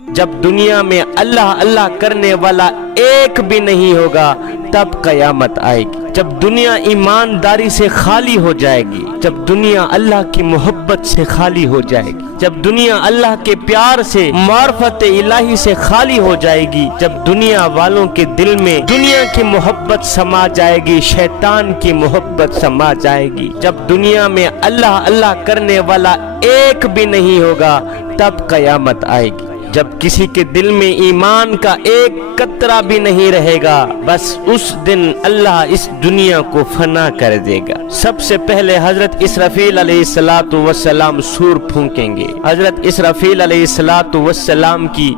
جب دنیا میں اللہ اللہ کرنے والا ایک بھی نہیں ہوگا تب قیامت آئے گی۔ جب دنیا ایمانداری سے خالی ہو جائے گی، جب دنیا اللہ کی محبت سے خالی ہو جائے گی، جب دنیا اللہ کے پیار سے معرفت الہی سے خالی ہو جائے گی، جب دنیا والوں کے دل میں دنیا کی محبت سما جائے گی، شیطان کی محبت سما جائے گی، جب دنیا میں اللہ اللہ کرنے والا ایک بھی نہیں ہوگا تب قیامت آئے گی۔ جب کسی کے دل میں ایمان کا ایک قطرہ بھی نہیں رہے گا، بس اس دن اللہ اس دنیا کو فنا کر دے گا۔ سب سے پہلے حضرت اسرافیل علیہ السلام سور پھونکیں گے۔ حضرت اسرافیل علیہ السلام کی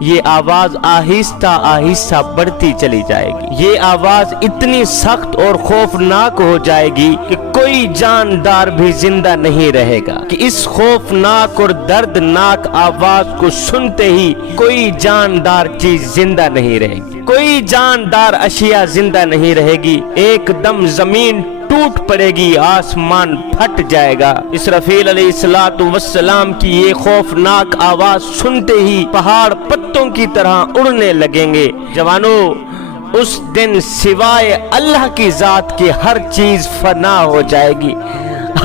یہ آواز آہستہ آہستہ بڑھتی چلی جائے گی۔ یہ آواز اتنی سخت اور خوفناک ہو جائے گی کہ کوئی جاندار بھی زندہ نہیں رہے گا، کہ اس خوفناک اور دردناک آواز کو سنتے ہی کوئی جاندار چیز زندہ نہیں رہے گی، کوئی جاندار اشیاء زندہ نہیں رہے گی۔ ایک دم زمین ٹوٹ پڑے گی، آسمان پھٹ جائے گا۔ اسرافیل علیہ السلام کی یہ خوفناک آواز سنتے ہی پہاڑ پتوں کی طرح اڑنے لگیں گے۔ جوانو، اس دن سوائے اللہ کی ذات کے ہر چیز فنا ہو جائے گی،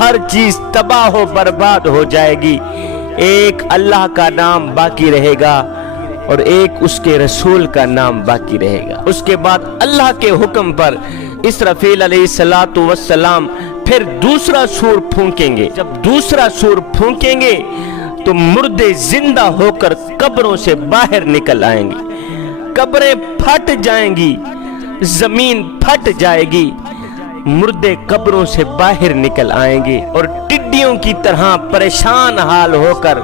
ہر چیز تباہ و برباد ہو جائے گی۔ ایک اللہ کا نام باقی رہے گا اور ایک اس کے رسول کا نام باقی رہے گا۔ اس کے بعد اللہ کے حکم پر اسرافیل علیہ السلام پھر دوسرا سور پھونکیں گے۔ جب دوسرا سور پھونکیں گے تو مردے زندہ ہو کر قبروں سے باہر نکل آئیں گے، قبریں پھٹ جائیں گی، زمین پھٹ جائے گی، مردے قبروں سے باہر نکل آئیں گے اور ٹڈیوں کی طرح پریشان حال ہو کر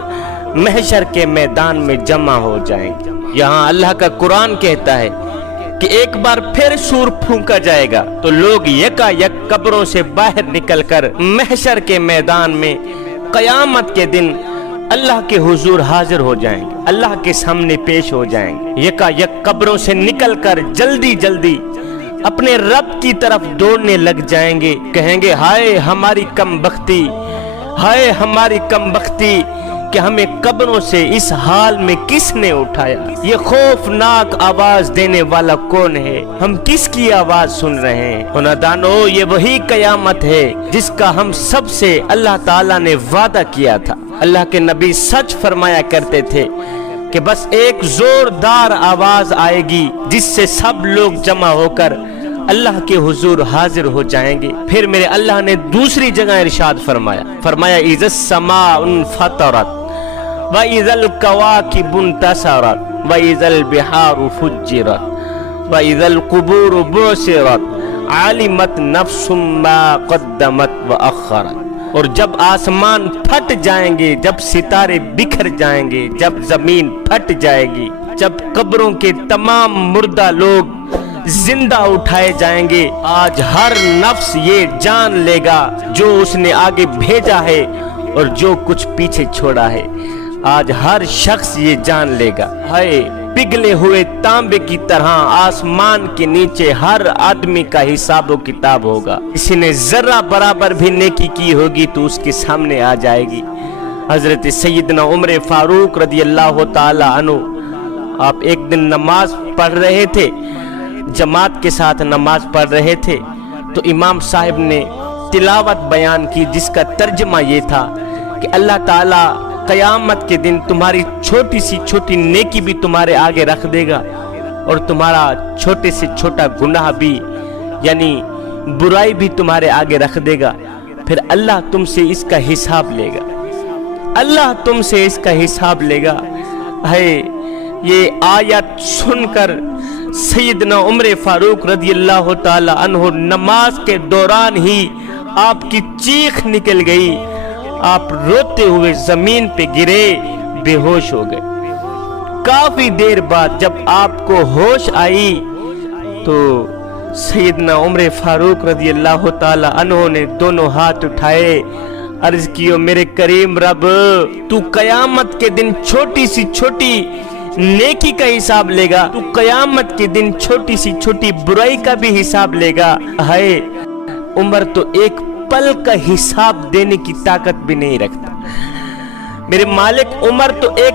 محشر کے میدان میں جمع ہو جائیں گے۔ یہاں اللہ کا قرآن کہتا ہے کہ ایک بار پھر سور پھونکا جائے گا تو لوگ یکا یک قبروں سے باہر نکل کر محشر کے میدان میں قیامت کے دن اللہ کے حضور حاضر ہو جائیں گے، اللہ کے سامنے پیش ہو جائیں گے۔ یکا یک قبروں سے نکل کر جلدی جلدی اپنے رب کی طرف دوڑنے لگ جائیں گے، کہیں گے ہائے ہماری کم بختی، ہائے ہماری کم بختی کہ ہمیں قبروں سے اس حال میں کس نے اٹھایا؟ یہ خوفناک آواز دینے والا کون ہے؟ ہم کس کی آواز سن رہے ہیں؟ نادانو، یہ وہی قیامت ہے جس کا ہم سب سے اللہ تعالیٰ نے وعدہ کیا تھا۔ اللہ کے نبی سچ فرمایا کرتے تھے کہ بس ایک زوردار آواز آئے گی جس سے سب لوگ جمع ہو کر اللہ کے حضور حاضر ہو جائیں گے۔ پھر میرے اللہ نے دوسری جگہ ارشاد فرمایا اذا السماء انفطرت وَإِذَا الْكَوَاكِبُ انتَثَرَتْ وَإِذَا الْبِحَارُ فُجِّرَتْ وَإِذَا الْقُبُورُ بُعْثِرَتْ عَلِمَتْ نَفْسٌ مَا قَدَّمَتْ وَأَخَّرَتْ۔ اور جب آسمان پھٹ جائیں گے، جب ستارے بکھر جائیں گے، جب زمین پھٹ جائے گی، جب قبروں کے تمام مردہ لوگ زندہ اٹھائے جائیں گے، آج ہر نفس یہ جان لے گا جو اس نے آگے بھیجا ہے اور جو کچھ پیچھے چھوڑا ہے۔ آج ہر شخص یہ جان لے گا، ہائے پگھلے ہوئے تانبے کی طرح آسمان کے نیچے ہر آدمی کا حساب و کتاب ہوگا۔ کسی نے ذرہ برابر بھی نیکی کی ہوگی تو اس کے سامنے آ جائے گی۔ حضرت سیدنا عمر فاروق رضی اللہ تعالی عنہ، آپ ایک دن نماز پڑھ رہے تھے، جماعت کے ساتھ نماز پڑھ رہے تھے، تو امام صاحب نے تلاوت بیان کی جس کا ترجمہ یہ تھا کہ اللہ تعالیٰ قیامت کے دن تمہاری چھوٹی سی چھوٹی نیکی بھی تمہارے آگے رکھ دے گا اور تمہارا چھوٹے سے چھوٹا گناہ بھی یعنی برائی بھی تمہارے آگے رکھ دے گا، پھر اللہ تم سے اس کا حساب لے گا، اللہ تم سے اس کا حساب لے گا۔ ہے یہ آیت سن کر سیدنا عمر فاروق رضی اللہ تعالی عنہ نماز کے دوران ہی آپ کی چیخ نکل گئی، آپ روتے ہوئے زمین پہ گرے، بے ہوش ہو گئے۔ کافی دیر بعد جب آپ کو ہوش آئی تو سیدنا عمر فاروق رضی اللہ تعالی عنہ نے دونوں ہاتھ اٹھائے، عرض کیو میرے کریم رب، تو قیامت کے دن چھوٹی سی چھوٹی نیکی کا حساب لے گا، تو قیامت کے دن چھوٹی سی چھوٹی برائی کا بھی حساب لے گا۔ ہائے عمر تو ایک پل کا حساب دینے کی طاقت بھی نہیں رکھتا، میرے مالک عمر تو ایک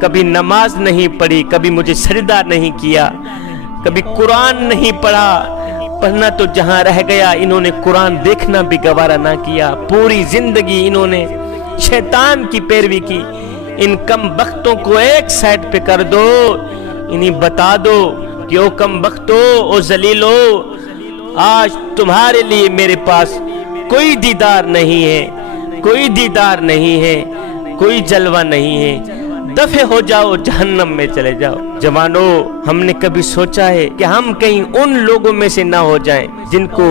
کبھی نماز نہیں پڑھی، کبھی مجھے سجدہ نہیں کیا، کبھی قرآن نہیں پڑھا، پڑھنا تو جہاں رہ گیا، انہوں نے قرآن دیکھنا بھی گوارا نہ کیا، پوری زندگی انہوں نے شیطان کی پیروی کی۔ ان کم بختوں کو ایک سائڈ پہ کر دو، انہیں بتا دو کہ او کم بختو، او ذلیلو، آج تمہارے لیے میرے پاس کوئی دیدار نہیں ہے، کوئی دیدار نہیں ہے، کوئی جلوہ نہیں ہے، دفع ہو جاؤ، جہنم میں چلے جاؤ۔ جوانو، ہم نے کبھی سوچا ہے کہ ہم کہیں ان لوگوں میں سے نہ ہو جائیں جن کو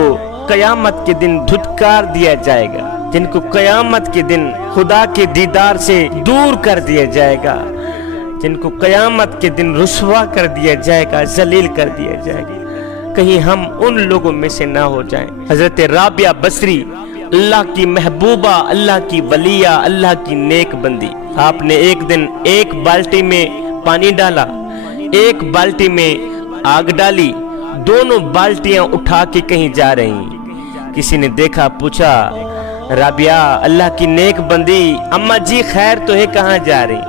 قیامت کے دن دھتکار دیا جائے گا، جن کو قیامت کے دن خدا کے دیدار سے دور کر دیا جائے گا، جن کو قیامت کے دن رسوا کر دیا جائے گا، ذلیل کر دیا جائے گا، کہیں ہم ان لوگوں میں سے نہ ہو جائیں۔ حضرت رابعہ بصری، اللہ کی محبوبہ، اللہ کی ولیہ، اللہ کی نیک بندی، آپ نے ایک دن ایک بالٹی میں پانی ڈالا، ایک بالٹی میں آگ ڈالی، دونوں بالٹیاں اٹھا کے کہیں جا رہی ہیں۔ کسی نے دیکھا، پوچھا، رابعہ اللہ کی نیک بندی، اماں جی خیر تو ہے، کہاں جا رہی؟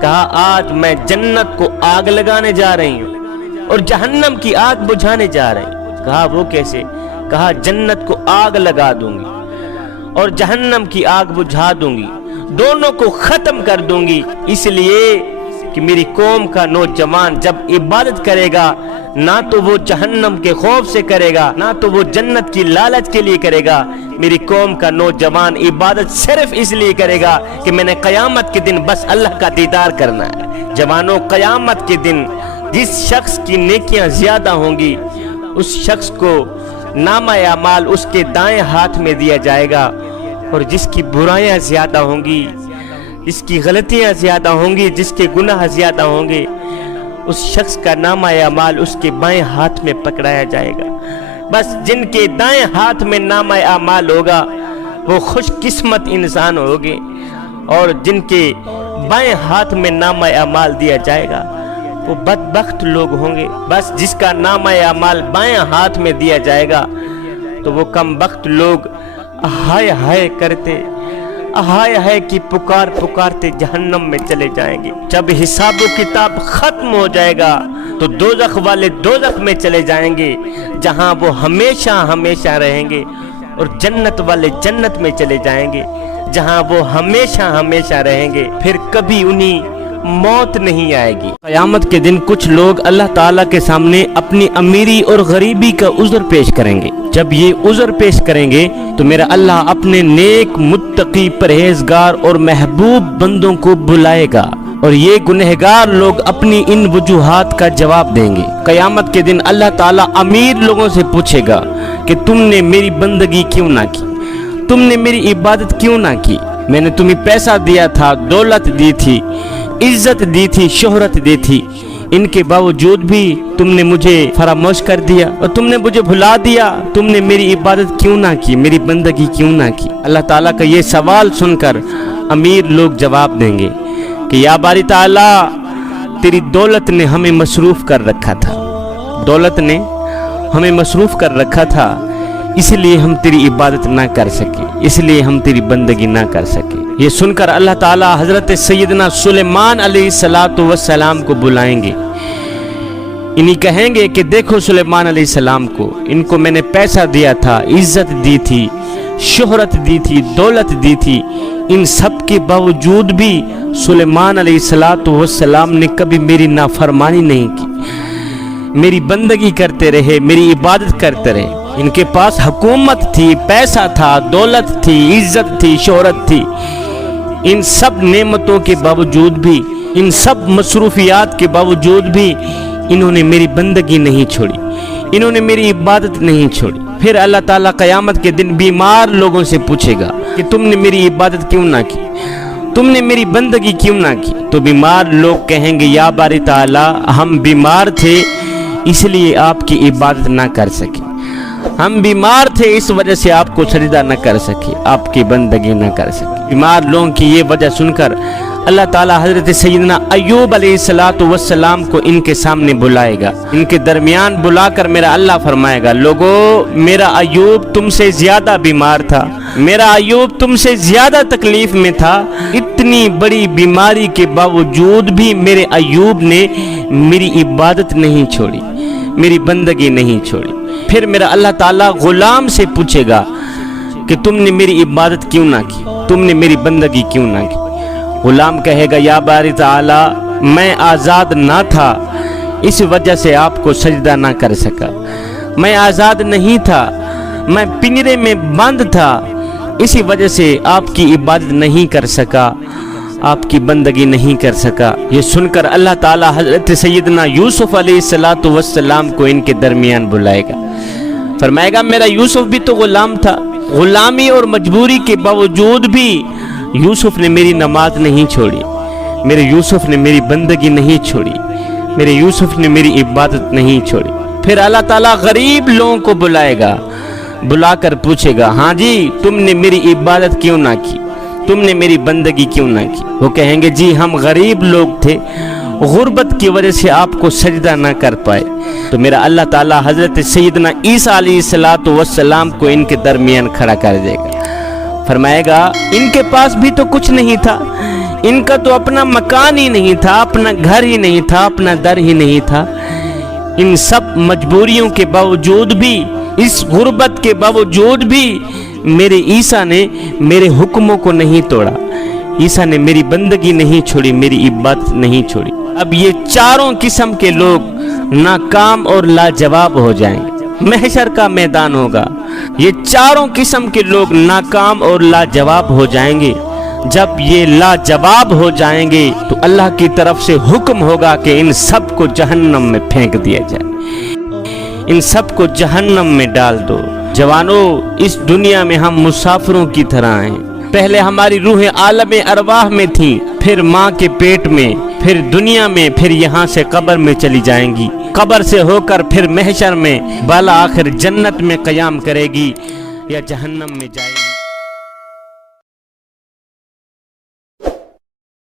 کہا آج میں جنت کو آگ لگانے جا رہی ہوں اور جہنم کی آگ بجھانے جا رہی ہوں۔ کہا وہ کیسے؟ کہا جنت کو آگ لگا دوں گی اور جہنم کی آگ بجھا دوں گی، دونوں کو ختم کر دوں گی، اس لیے کہ میری قوم کا نوجوان جب عبادت کرے گا، نہ تو وہ جہنم کے خوف سے کرے گا، نہ تو وہ جنت کی لالچ کے لیے کرے گا۔ میری قوم کا نوجوان عبادت صرف اس لیے کرے گا کہ میں نے قیامت کے دن بس اللہ کا دیدار کرنا ہے۔ جوانوں، قیامت کے دن جس شخص کی نیکیاں زیادہ ہوں گی، اس شخص کو نامہ اعمال اس کے دائیں ہاتھ میں دیا جائے گا، اور جس کی برائیاں زیادہ ہوں گی، جس کی غلطیاں زیادہ ہوں گی، جس کے گناہ زیادہ ہوں گے، اس شخص کا نامہ اعمال اس کے بائیں ہاتھ میں پکڑایا جائے گا۔ بس جن کے دائیں ہاتھ میں نامہ اعمال ہوگا وہ خوش قسمت انسان ہوگے، اور جن کے بائیں ہاتھ میں نامہ اعمال دیا جائے گا وہ بدبخت لوگ ہوں گے۔ بس جس کا نامہ اعمال بائیں ہاتھ میں دیا جائے گا تو وہ کم بخت لوگ ہائے ہائے کرتے، ہائے ہائے کی پکار پکارتے جہنم میں چلے جائیں گے۔ جب حساب و کتاب ختم ہو جائے گا تو دوزخ والے دوزخ میں چلے جائیں گے، جہاں وہ ہمیشہ ہمیشہ رہیں گے، اور جنت والے جنت میں چلے جائیں گے، جہاں وہ ہمیشہ ہمیشہ رہیں گے، پھر کبھی انہیں موت نہیں آئے گی۔ قیامت کے دن کچھ لوگ اللہ تعالیٰ کے سامنے اپنی امیری اور غریبی کا عذر پیش کریں گے۔ جب یہ عذر پیش کریں گے تو میرا اللہ اپنے نیک، متقی، پرہیزگار اور محبوب بندوں کو بلائے گا، اور یہ گنہگار لوگ اپنی ان وجوہات کا جواب دیں گے۔ قیامت کے دن اللہ تعالیٰ امیر لوگوں سے پوچھے گا کہ تم نے میری بندگی کیوں نہ کی، تم نے میری عبادت کیوں نہ کی؟ میں نے تمہیں پیسہ دیا تھا، دولت دی تھی، عزت دی تھی، شہرت دی تھی، ان کے باوجود بھی تم نے مجھے فراموش کر دیا اور تم نے مجھے بھلا دیا۔ تم نے میری عبادت کیوں نہ کی، میری بندگی کیوں نہ کی؟ اللہ تعالیٰ کا یہ سوال سن کر امیر لوگ جواب دیں گے کہ یا باری تعالیٰ، تیری دولت نے ہمیں مصروف کر رکھا تھا، دولت نے ہمیں مصروف کر رکھا تھا، اس لیے ہم تیری عبادت نہ کر سکے، اس لیے ہم تیری بندگی نہ کر سکے۔ یہ سن کر اللہ تعالیٰ حضرت سیدنا سلیمان علیہ السلام کو بلائیں گے، انہیں کہیں گے کہ دیکھو سلیمان علیہ السلام کو، ان کو میں نے پیسہ دیا تھا، عزت دی تھی، شہرت دی تھی، دولت دی تھی، ان سب کے باوجود بھی سلیمان علیہ السلام نے کبھی میری نافرمانی نہیں کی، میری بندگی کرتے رہے، میری عبادت کرتے رہے۔ ان کے پاس حکومت تھی، پیسہ تھا، دولت تھی، عزت تھی، شہرت تھی، ان سب نعمتوں کے باوجود بھی، ان سب مصروفیات کے باوجود بھی انہوں نے میری بندگی نہیں چھوڑی، انہوں نے میری عبادت نہیں چھوڑی۔ پھر اللہ تعالیٰ قیامت کے دن بیمار لوگوں سے پوچھے گا کہ تم نے میری عبادت کیوں نہ کی، تم نے میری بندگی کیوں نہ کی؟ تو بیمار لوگ کہیں گے یا باری تعالیٰ، ہم بیمار تھے اس لیے آپ کی عبادت نہ کر سکے، ہم بیمار تھے اس وجہ سے آپ کو سجدہ نہ کر سکے، آپ کی بندگی نہ کر سکے۔ بیمار لوگوں کی یہ وجہ سن کر اللہ تعالیٰ حضرت سیدنا ایوب علیہ السلام کو ان کے سامنے بلائے گا، ان کے درمیان بلا کر میرا اللہ فرمائے گا، لوگو میرا ایوب تم سے زیادہ بیمار تھا، میرا ایوب تم سے زیادہ تکلیف میں تھا، اتنی بڑی بیماری کے باوجود بھی میرے ایوب نے میری عبادت نہیں چھوڑی، میری بندگی نہیں چھوڑی۔ پھر میرا اللہ تعالیٰ غلام سے پوچھے گا کہ تم نے میری عبادت کیوں نہ کی، تم نے میری بندگی کیوں نہ کی؟ غلام کہے گا یا باری تعالیٰ میں آزاد نہ تھا، اس وجہ سے آپ کو سجدہ نہ کر سکا، میں آزاد نہیں تھا، میں پنجرے میں بند تھا، اسی وجہ سے آپ کی عبادت نہیں کر سکا، آپ کی بندگی نہیں کر سکا۔ یہ سن کر اللہ تعالیٰ حضرت سیدنا یوسف علیہ السلام کو ان کے درمیان بلائے گا، فرمائے گا میرا یوسف بھی تو غلام تھا، غلامی اور مجبوری کے باوجود بھی یوسف نے میری نماز نہیں چھوڑی، میرے یوسف نے میری بندگی نہیں چھوڑی، میرے یوسف نے میری عبادت نہیں چھوڑی۔ پھر اللہ تعالیٰ غریب لوگوں کو بلائے گا، بلا کر پوچھے گا ہاں جی تم نے میری عبادت کیوں نہ کی، تم نے میری بندگی کیوں نہ کی؟ وہ کہیں گے جی ہم غریب لوگ تھے، غربت کی وجہ سے آپ کو سجدہ نہ کر پائے۔ تو میرا اللہ تعالیٰ حضرت سیدنا عیسیٰ علیہ السلام کو ان کے درمیان کھڑا کر دے گا، فرمائے گا ان کے پاس بھی تو کچھ نہیں تھا، ان کا تو اپنا مکان ہی نہیں تھا، اپنا گھر ہی نہیں تھا، اپنا در ہی نہیں تھا، ان سب مجبوریوں کے باوجود بھی، اس غربت کے باوجود بھی میرے عیسیٰ نے میرے حکموں کو نہیں توڑا، عیسیٰ نے میری بندگی نہیں چھوڑی، میری عبادت نہیں چھوڑی۔ اب یہ چاروں قسم کے لوگ ناکام اور لاجواب ہو جائیں گے، محشر کا میدان ہوگا، یہ چاروں قسم کے لوگ ناکام اور لاجواب ہو جائیں گے۔ جب یہ لاجواب ہو جائیں گے تو اللہ کی طرف سے حکم ہوگا کہ ان سب کو جہنم میں پھینک دیا جائے، ان سب کو جہنم میں ڈال دو۔ جوانوں اس دنیا میں ہم مسافروں کی طرح ہیں، پہلے ہماری روح عالم ارواح میں تھی، پھر ماں کے پیٹ میں، پھر دنیا میں، پھر یہاں سے قبر میں چلی جائیں گی، قبر سے ہو کر پھر محشر میں، بالا آخر جنت میں قیام کرے گی یا جہنم میں جائے گی۔